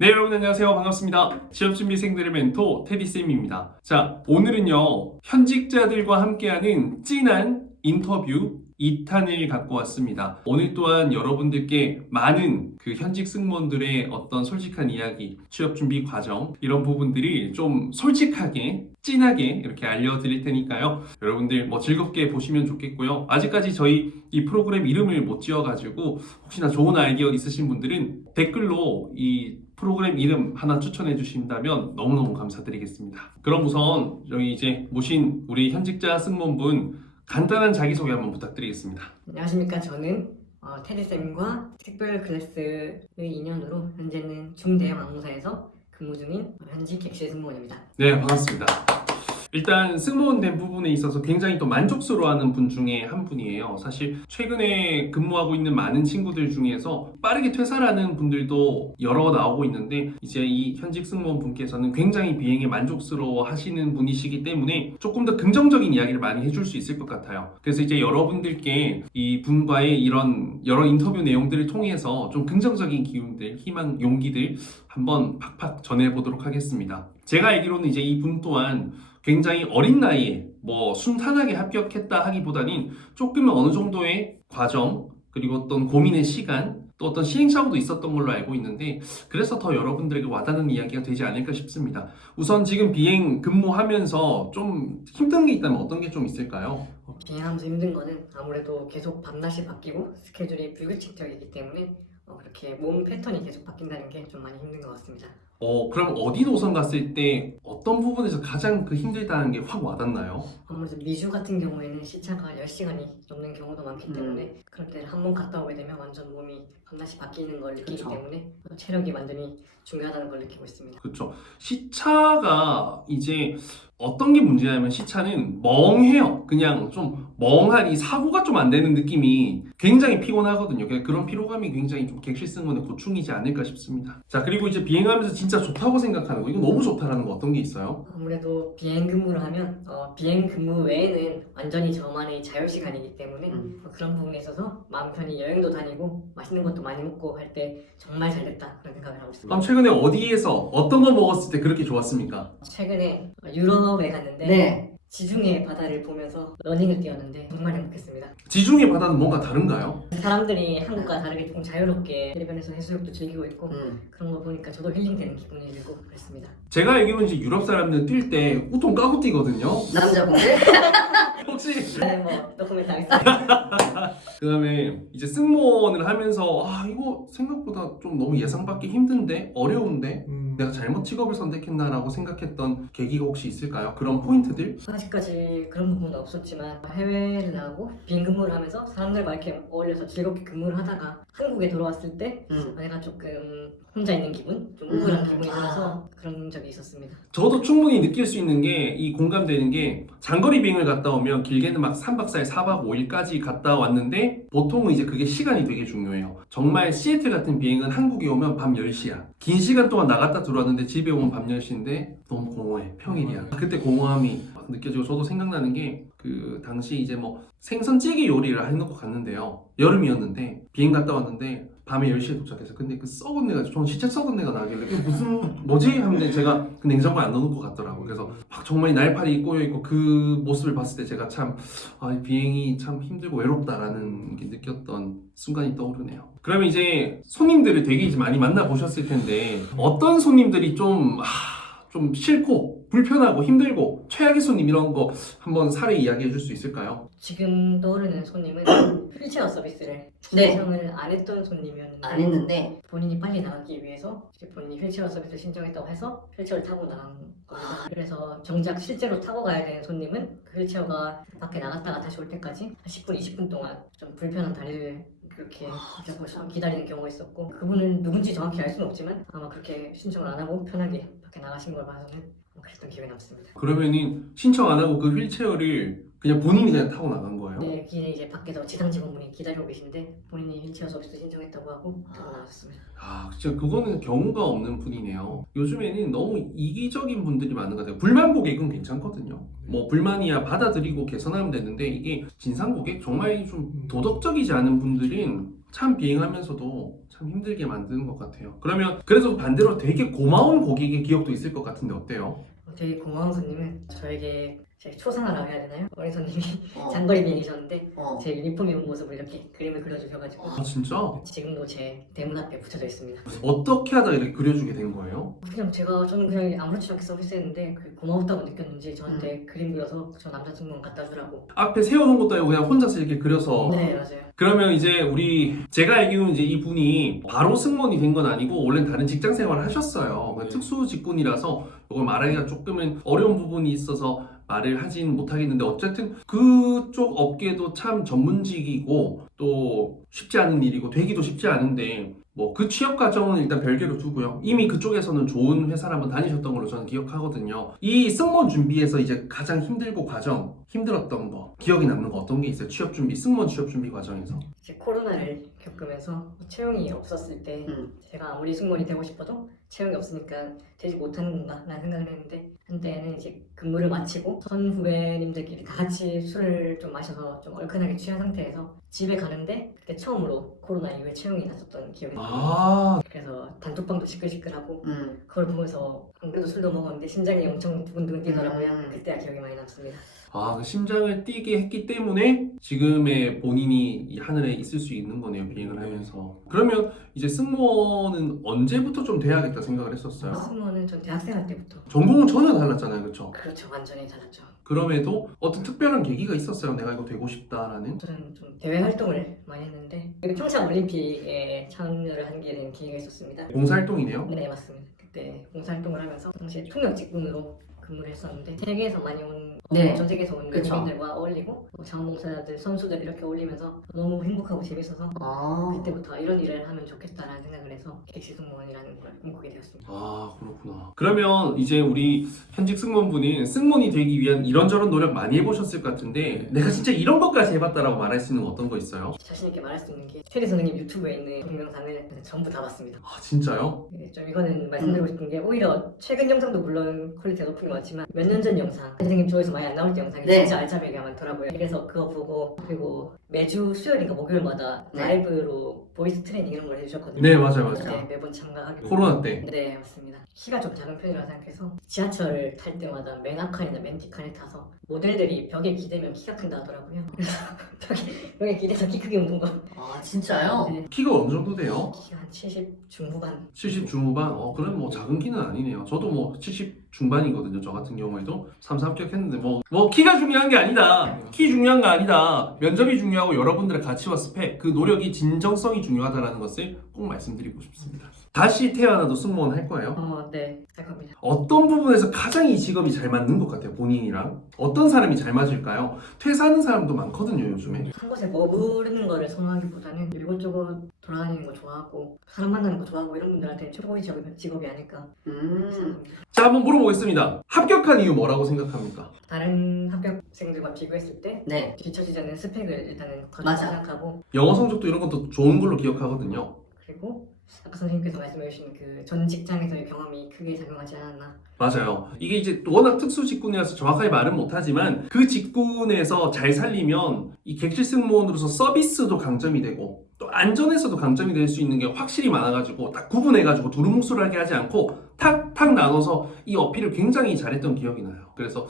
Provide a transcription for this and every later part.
네, 여러분 안녕하세요. 반갑습니다. 취업준비생들의 멘토 테디쌤입니다. 자, 오늘은요, 현직자들과 함께하는 찐한 인터뷰 2탄을 갖고 왔습니다. 오늘 또한 여러분들께 많은 그 현직 승무원들의 어떤 솔직한 이야기, 취업준비 과정, 이런 부분들이 좀 솔직하게, 찐하게 이렇게 알려드릴 테니까요. 여러분들 즐겁게 보시면 좋겠고요. 아직까지 저희 이 프로그램 이름을 못 지어가지고 혹시나 좋은 아이디어 있으신 분들은 댓글로 이 프로그램 이름 하나 추천해 주신다면 너무너무 감사드리겠습니다. 그럼 우선 저희 이제 모신 우리 현직자 승무원분 간단한 자기소개 한번 부탁드리겠습니다. 안녕하십니까. 저는 테디쌤과 특별 클래스의 인연으로 현재는 중대형 항공사에서 근무 중인 현직 객실 승무원입니다. 네, 반갑습니다. 일단 승무원 된 부분에 있어서 굉장히 또 만족스러워하는 분 중에 한 분이에요. 사실 최근에 근무하고 있는 많은 친구들 중에서 빠르게 퇴사라는 분들도 여러 나오고 있는데 이제 이 현직 승무원 분께서는 굉장히 비행에 만족스러워 하시는 분이시기 때문에 조금 더 긍정적인 이야기를 많이 해줄 수 있을 것 같아요. 그래서 이제 여러분들께 이 분과의 이런 여러 인터뷰 내용들을 통해서 좀 긍정적인 기운들, 희망, 용기들 한번 팍팍 전해보도록 하겠습니다. 제가 알기로는 이제 이 분 또한 굉장히 어린 나이에 순탄하게 합격했다 하기보다는 조금 어느 정도의 과정, 그리고 어떤 고민의 시간, 또 어떤 시행착오도 있었던 걸로 알고 있는데 그래서 더 여러분들에게 와닿는 이야기가 되지 않을까 싶습니다. 우선 지금 비행 근무하면서 좀 힘든 게 있다면 어떤 게 좀 있을까요? 비행하면서 힘든 거는 아무래도 계속 밤낮이 바뀌고 스케줄이 불규칙적이기 때문에 그렇게 몸 패턴이 계속 바뀐다는 게 좀 많이 힘든 것 같습니다. 그럼 어디 노선 갔을 때 어떤 부분에서 가장 그 힘들다는 게 확 와닿나요? 아무래도 미주 같은 경우에는 시차가 10시간이 넘는 경우도 많기 때문에 그럴 때는 한 번 갔다 오게 되면 완전 몸이 밤낮이 바뀌는 걸 느끼기 그쵸. 때문에 체력이 완전히 중요하다는 걸 느끼고 있습니다. 그렇죠. 시차가 이제 어떤 게 문제냐면 시차는 멍해요. 그냥 좀 멍하니 사고가 좀 안 되는 느낌이 굉장히 피곤하거든요. 그런 피로감이 굉장히 좀 객실 승무원의 고충이지 않을까 싶습니다. 자, 그리고 이제 비행하면서 진짜 좋다고 생각하는 거, 이거 너무 좋다라는 거 어떤 게 있어요? 아무래도 비행 근무를 하면 비행 근무 외에는 완전히 저만의 자유 시간이기 때문에 그런 부분에 있어서 마음 편히 여행도 다니고 맛있는 것도 많이 먹고 할 때 정말 잘됐다 그런 생각을 하고 있습니다. 그럼 최근에 어디에서 어떤 거 먹었을 때 그렇게 좋았습니까? 최근에 유럽에 갔는데 네. 지중해 바다를 보면서 러닝을 뛰었는데 정말 행복했습니다. 지중해 바다는 뭔가 다른가요? 사람들이 한국과 다르게 조금 자유롭게 해변에서 해수욕도 즐기고 있고 그런 거 보니까 저도 힐링되는 기분이 들고 그랬습니다. 제가 알기로는 이제 유럽 사람들 뛸 때 우통 까고 뛰거든요. 남자분들? 혹시 네, 노코멘트 하겠습니다. 그 다음에 이제 승무원을 하면서 이거 생각보다 좀 너무 예상 받기 힘든데 어려운데 내가 잘못 직업을 선택했나라고 생각했던 계기가 혹시 있을까요? 그런 포인트들? 아직까지 그런 부분은 없었지만 해외를 나가고 비행 근무를 하면서 사람들과 이렇게 어울려서 즐겁게 근무를 하다가 한국에 돌아왔을 때 내가 조금 혼자 있는 기분? 좀 우울한 기분이 들어서 그런 적이 있었습니다. 저도 충분히 느낄 수 있는 게 이 공감되는 게 장거리 비행을 갔다 오면 길게는 막 3박 4일, 4박 5일까지 갔다 왔는데 보통은 이제 그게 시간이 되게 중요해요. 정말 시애틀 같은 비행은 한국에 오면 밤 10시야. 긴 시간 동안 나갔다 들어왔는데 집에 오면 밤 10시인데 너무 공허해. 평일이야. 그때 공허함이 막 느껴지고 저도 생각나는 게 그 당시 이제 생선찌개 요리를 해놓고 갔는데요. 여름이었는데 비행 갔다 왔는데 밤에 10시에 도착해서 근데 그 썩은 내가 저는 시체 썩은 내가 나길래 이게 뭐지? 하는데 제가 그 냉장고에 안 넣어놓고 갔더라고요. 그래서 막 정말 날파리 꼬여있고 그 모습을 봤을 때 제가 참 이 비행이 참 힘들고 외롭다라는 게 느꼈던 순간이 떠오르네요. 그러면 이제 손님들을 되게 이제 많이 만나보셨을 텐데 어떤 손님들이 좀 싫고 불편하고 힘들고 최악의 손님 이런 거 한번 사례 이야기해 줄 수 있을까요? 지금 떠오르는 손님은 휠체어 서비스를 네. 신청을 안 했던 손님이었는데 안 했는데 본인이 빨리 나가기 위해서 이제 본인이 휠체어 서비스를 신청했다고 해서 휠체어를 타고 나간 겁니다. 그래서 정작 실제로 타고 가야 되는 손님은 그 휠체어가 밖에 나갔다가 다시 올 때까지 10분, 20분 동안 좀 불편한 다리를 그렇게 기다리는 경우가 있었고 그분은 누군지 정확히 알 수는 없지만 아마 그렇게 신청을 안 하고 편하게 밖에 나가신 걸 봐서는 그랬던 기억이 남습니다. 그러면은 신청 안 하고 그 휠체어를 그냥 본인이 그냥 타고 나간 거예요? 네, 길에 이제 밖에서 지상 직원분이 기다리고 계신데 본인이 휠체어 서비스 신청했다고 하고 타고 나왔습니다. 진짜 그거는 경우가 없는 분이네요. 요즘에는 너무 이기적인 분들이 많은 것 같아요. 불만 고객은 괜찮거든요. 불만이야 받아들이고 개선하면 되는데 이게 진상 고객 정말 좀 도덕적이지 않은 분들은 참 비행하면서도 참 힘들게 만드는 것 같아요. 그러면 그래서 반대로 되게 고마운 고객의 기억도 있을 것 같은데 어때요? 되게 고마운 손님은 저에게 제 초상화라고 해야 되나요? 어린 손님이 어. 장거리 비행이셨는데 어. 제 유니폼 입은 모습을 이렇게 그림을 그려주셔가지고 아 진짜? 지금도 제 대문 앞에 붙여져 있습니다. 어떻게 하다 이렇게 그려주게 된 거예요? 그냥 저는 그냥 아무렇지 않게 서비스했는데 그 고마웠다고 느꼈는지 저한테 그림 그려서 저 남자친구랑 갖다 주라고. 앞에 세워놓은 것도 아니고 그냥 혼자서 이렇게 그려서 네 맞아요. 그러면 이제 제가 알기로는 이제 이분이 바로 승무원이 된 건 아니고 원래는 다른 직장 생활을 하셨어요. 특수 직군이라서 이걸 말하기가 조금은 어려운 부분이 있어서 말을 하진 못하겠는데 어쨌든 그쪽 업계도 참 전문직이고 또 쉽지 않은 일이고 되기도 쉽지 않은데 뭐 그 취업 과정은 일단 별개로 두고요. 이미 그쪽에서는 좋은 회사를 한번 다니셨던 걸로 저는 기억하거든요. 이 승무원 준비에서 이제 가장 힘들었던 거, 기억이 남는 거 어떤 게 있어요? 승무원 취업 준비 과정에서. 이제 코로나를 겪으면서 채용이 없었을 때 제가 아무리 승무원이 되고 싶어도 채용이 없으니까 되지 못하는 건가 라는 생각을 했는데 한때는 이제 근무를 마치고 선 후배님들끼리 다 같이 술을 좀 마셔서 좀 얼큰하게 취한 상태에서 집에 가는데 그때 처음으로 코로나 이후에 채용이 났었던 기억이 나요. 아, 그래서 단톡방도 시끌시끌하고 음. 그걸 보면서 안 그래도 술도 먹었는데 심장이 엄청 두근두근 뛰더라고요. 그때가 기억이 많이 남습니다. 그 심장을 뛰게 했기 때문에 지금의 본인이 이 하늘에 있을 수 있는 거네요, 비행을 하면서. 그러면 이제 승무원은 언제부터 좀 돼야겠다 생각을 했었어요? 승무원은 전 대학생활 때부터. 전공은 전혀 달랐잖아요, 그렇죠? 그렇죠. 완전히 달랐죠. 그럼에도 어떤 특별한 계기가 있었어요, 내가 이거 되고 싶다라는? 저는 좀 대외 활동을 많이 했는데 평창 올림픽에 참여를 하게 된 기회가 있었습니다. 봉사활동이네요? 네 맞습니다. 그때 봉사활동을 하면서 당시에 총역 직군으로 근무를 했었는데 세계에서 많이 온 네. 전 세계에서 온 그쵸. 외국인들과 어울리고 자원봉사자들, 선수들 이렇게 어울리면서 너무 행복하고 재밌어서 아. 그때부터 이런 일을 하면 좋겠다라는 생각을 해서 객시 승무원이라는 걸 꿈꾸게 되었습니다. 아, 그렇구나. 그러면 이제 우리 현직 승무원분은 승무원이 되기 위한 이런저런 노력 많이 해보셨을 것 같은데 내가 진짜 이런 것까지 해봤다라고 말할 수 있는 건 어떤 거 있어요? 자신 있게 말할 수 있는 게 최대 선생님 유튜브에 있는 동영상을 전부 다 봤습니다. 아, 진짜요? 네, 좀 이거는 말씀드리고 싶은 게 오히려 최근 영상도 물론 퀄리티가 높은 것 같지만 몇 년 전 영상 선생님 조회수 많이 안 나올 때 영상이 네. 진짜 알짜배기가 많더라고요. 그래서 그거 보고 그리고 매주 수요일인가 목요일마다 네. 라이브로 보이스 트레이닝 이런 걸 해주셨거든요. 네, 맞아요. 네, 매번 참가하게 코로나 때. 네 맞습니다. 키가 좀 작은 편이라 생각해서 지하철 탈 때마다 맨 앞칸이나 맨 뒷칸에 타서 모델들이 벽에 기대면 키가 큰다 하더라고요. 그래서 벽에 기대서 키 크게 웃는 거. 아 진짜요? 네, 키가 어느 정도 돼요? 키가 한 70 중후반. 70 중후반? 그럼 뭐 작은 키는 아니네요. 저도 뭐 70 중반이거든요. 저 같은 경우에도 3사 합격했는데 뭐 키가 중요한 게 아니다. 키 중요한 거 아니다. 면접이 중요하고 여러분들의 가치와 스펙, 그 노력이 진정성이 중요하다는 것을 꼭 말씀드리고 싶습니다. 다시 태어나도 승무원 할 거예요? 네, 할 겁니다. 어떤 부분에서 가장 이 직업이 잘 맞는 것 같아요, 본인이랑? 어떤 사람이 잘 맞을까요? 퇴사하는 사람도 많거든요, 요즘에. 한 곳에 머무르는 거를 선호하기보다는 이곳저곳 돌아다니는 거 좋아하고 사람 만나는 거 좋아하고 이런 분들한테 최고의 직업이 아닐까 생각합니다. 자, 한번 물어보겠습니다. 합격한 이유 뭐라고 생각합니까? 다른 합격생들과 비교했을 때 네. 뒤처지지 않는 스펙을 일단은 가지고 맞아. 생각하고 영어 성적도 이런 것도 좋은 걸로 기억하거든요. 그리고 아까 선생님께서 말씀해주신 그 전 직장에서의 경험이 크게 작용하지 않았나. 맞아요. 이게 이제 워낙 특수 직군이라서 정확하게 말은 못하지만 그 직군에서 잘 살리면 이 객실 승무원으로서 서비스도 강점이 되고 또 안전에서도 강점이 될 수 있는 게 확실히 많아가지고 딱 구분해가지고 두루뭉술하게 하지 않고 탁탁 나눠서 이 어필을 굉장히 잘했던 기억이 나요. 그래서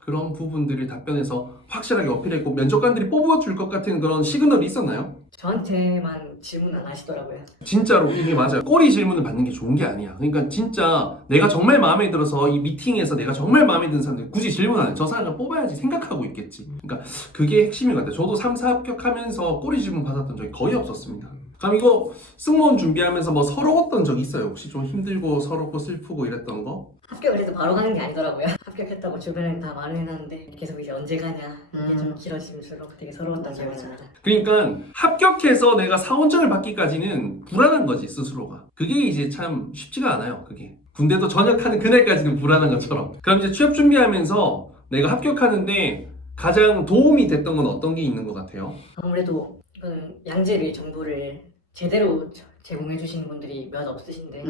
그런 부분들을 답변해서 확실하게 어필했고 면접관들이 뽑아줄 것 같은 그런 시그널이 있었나요? 저한테만 질문 안 하시더라고요. 진짜로 이게 맞아요. 꼬리 질문을 받는 게 좋은 게 아니야. 그러니까 진짜 내가 정말 마음에 들어서 이 미팅에서 내가 정말 마음에 드는 사람들 굳이 질문 안 해. 저 사람을 뽑아야지 생각하고 있겠지. 그러니까 그게 핵심인 것 같아요. 저도 3사 합격하면서 꼬리 질문 받았던 적이 거의 없었습니다. 그럼 이거 승무원 준비하면서 뭐 서러웠던 적 있어요? 혹시 좀 힘들고 서럽고 슬프고 이랬던 거? 합격을 해서 바로 가는 게 아니더라고요. 합격했다고 주변에 다 말을 해놨는데 계속 이제 언제 가냐 이게 좀 길어질수록 되게 서러웠던 맞아, 기억이 맞아. 납니다. 그러니까 합격해서 내가 사원증을 받기까지는 불안한 거지 스스로가. 그게 이제 참 쉽지가 않아요. 그게 군대도 전역하는 그날까지는 불안한 것처럼. 그럼 이제 취업 준비하면서 내가 합격하는데 가장 도움이 됐던 건 어떤 게 있는 것 같아요? 아무래도 이거는 양질의 정보를 제대로 제공해 주시는 분들이 몇 없으신데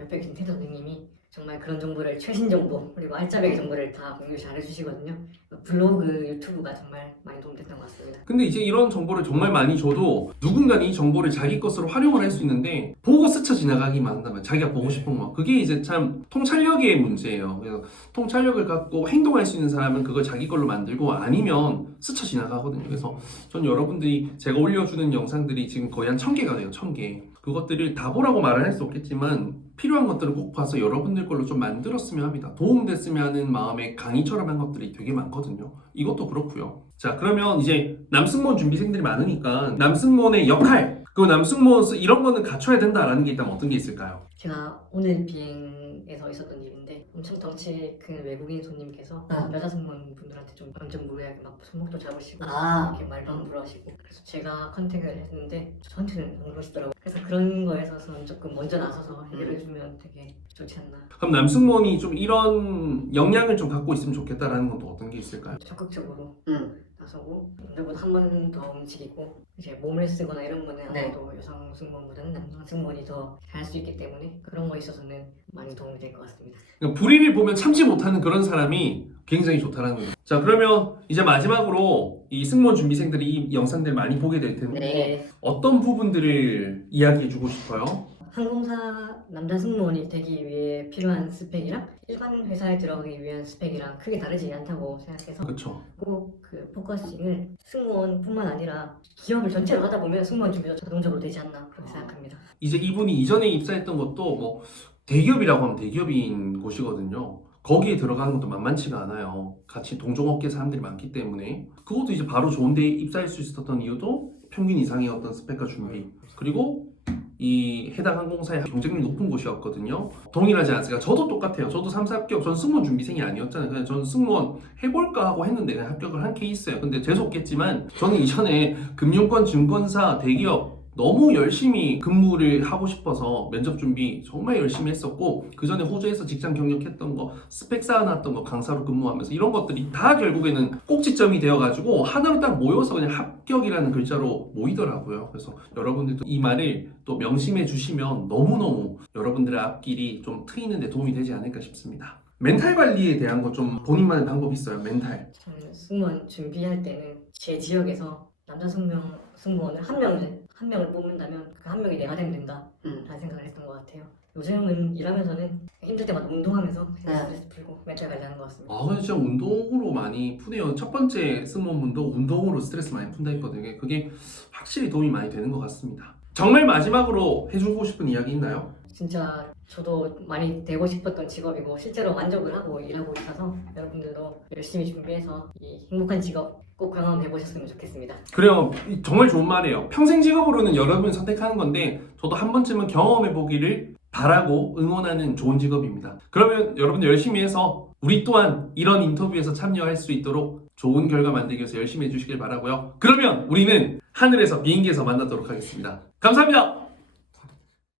옆에 계신 테드 선생님이 정말 그런 정보를 최신 정보 그리고 알짜배기 정보를 다 공유 잘 해주시거든요. 블로그, 유튜브가 정말 많이 도움됐던 것 같습니다. 근데 이제 이런 정보를 정말 많이 줘도 누군가는 이 정보를 자기 것으로 활용을 할 수 있는데 보고 스쳐 지나가기만 한다면 자기가 보고 싶은 거 그게 이제 참 통찰력의 문제예요. 그래서 통찰력을 갖고 행동할 수 있는 사람은 그걸 자기 걸로 만들고 아니면 스쳐 지나가거든요. 그래서 전 여러분들이 제가 올려주는 영상들이 지금 거의 한 1000개가 돼요. 1000개. 그것들을 다 보라고 말을 할 수 없겠지만 필요한 것들을 꼭 봐서 여러분들 걸로 좀 만들었으면 합니다. 도움됐으면 하는 마음에 강의처럼 한 것들이 되게 많거든요. 이것도 그렇고요. 자, 그러면 이제 남승무원 준비생들이 많으니까 남승무원의 역할, 그 남승무원 이런 거는 갖춰야 된다라는 게 일단 어떤 게 있을까요? 제가 오늘 비행에서 있었던 일인데 엄청 덩치 큰 외국인 손님께서 여자 승무원 분들한테 좀 완전 무례하게 막 손목도 잡으시고 이렇게 말도 함부로 하시고 그래서 제가 컨택을 했는데 저한테는 안 그러시더라고요. 그래서 그런 거에 있어서는 조금 먼저 나서서 해결해주면 되게 좋지 않나. 그럼 남승무원이 좀 이런 역량을 좀 갖고 있으면 좋겠다라는 건 또 어떤 게 있을까요? 적극적으로 나서고 남들보다 한 번 더 움직이고 이제 몸을 쓰거나 이런 거는 아무래도 여성 승무원보다는 남성 승무원이 더 잘 할 수 있기 때문에 그런 거에 있어서는 많이 도움이 될 것 같습니다. 그러니까 불의를 보면 참지 못하는 그런 사람이 굉장히 좋다라는 거죠. 자, 그러면 이제 마지막으로 이 승무원 준비생들이 이 영상들 많이 보게 될 텐데 어떤 부분들을 이야기해주고 싶어요? 항공사 남자 승무원이 되기 위해 필요한 스펙이랑 일반 회사에 들어가기 위한 스펙이랑 크게 다르지 않다고 생각해서 그렇죠. 꼭 그 포커싱을 승무원뿐만 아니라 기업을 전체로 하다 보면 승무원 준비가 자동적으로 되지 않나 그렇게 생각합니다. 이제 이분이 이전에 입사했던 것도 뭐 대기업이라고 하면 대기업인 곳이거든요. 거기에 들어가는 것도 만만치가 않아요. 같이 동종업계 사람들이 많기 때문에 그것도 이제 바로 좋은 데에 입사할 수 있었던 이유도 평균 이상의 어떤 스펙과 준비 그리고 이 해당 항공사의 경쟁력이 높은 곳이었거든요. 동일하지 않습니까? 저도 똑같아요. 저도 3, 4합격, 전 승무원 준비생이 아니었잖아요. 그냥 저는 승무원 해볼까 하고 했는데 그냥 합격을 한 케이스예요. 근데 재수없겠지만 저는 이전에 금융권, 증권사, 대기업 너무 열심히 근무를 하고 싶어서 면접 준비 정말 열심히 했었고 그 전에 호주에서 직장 경력했던 거 스펙 쌓아놨던 거 강사로 근무하면서 이런 것들이 다 결국에는 꼭지점이 되어가지고 하나로 딱 모여서 그냥 합격이라는 글자로 모이더라고요. 그래서 여러분들도 이 말을 또 명심해 주시면 너무너무 여러분들의 앞길이 좀 트이는 데 도움이 되지 않을까 싶습니다. 멘탈 관리에 대한 거 좀 본인만의 방법이 있어요. 멘탈. 저는 승무원 준비할 때는 제 지역에서 남자 승무원을 한 명을 뽑는다면 그 한 명이 내가 되면 된다 라는 생각을 했던 것 같아요. 요즘은 일하면서는 힘들 때마다 운동하면서 스트레스 풀고 멘탈 관리하는 것 같습니다. 아, 근데 진짜 운동으로 많이 푸네요. 첫 번째 승무원분도 운동으로 스트레스 많이 푼다 했거든요. 그게 확실히 도움이 많이 되는 것 같습니다. 정말 마지막으로 해주고 싶은 이야기 있나요? 진짜 저도 많이 되고 싶었던 직업이고 실제로 만족을 하고 일하고 있어서 여러분들도 열심히 준비해서 이 행복한 직업 꼭 경험해 보셨으면 좋겠습니다. 그래요. 정말 좋은 말이에요. 평생 직업으로는 여러분이 선택하는 건데 저도 한 번쯤은 경험해 보기를 바라고 응원하는 좋은 직업입니다. 그러면 여러분들 열심히 해서 우리 또한 이런 인터뷰에서 참여할 수 있도록 좋은 결과 만들기 위해서 열심히 해주시길 바라고요. 그러면 우리는 하늘에서 비행기에서 만나도록 하겠습니다. 감사합니다.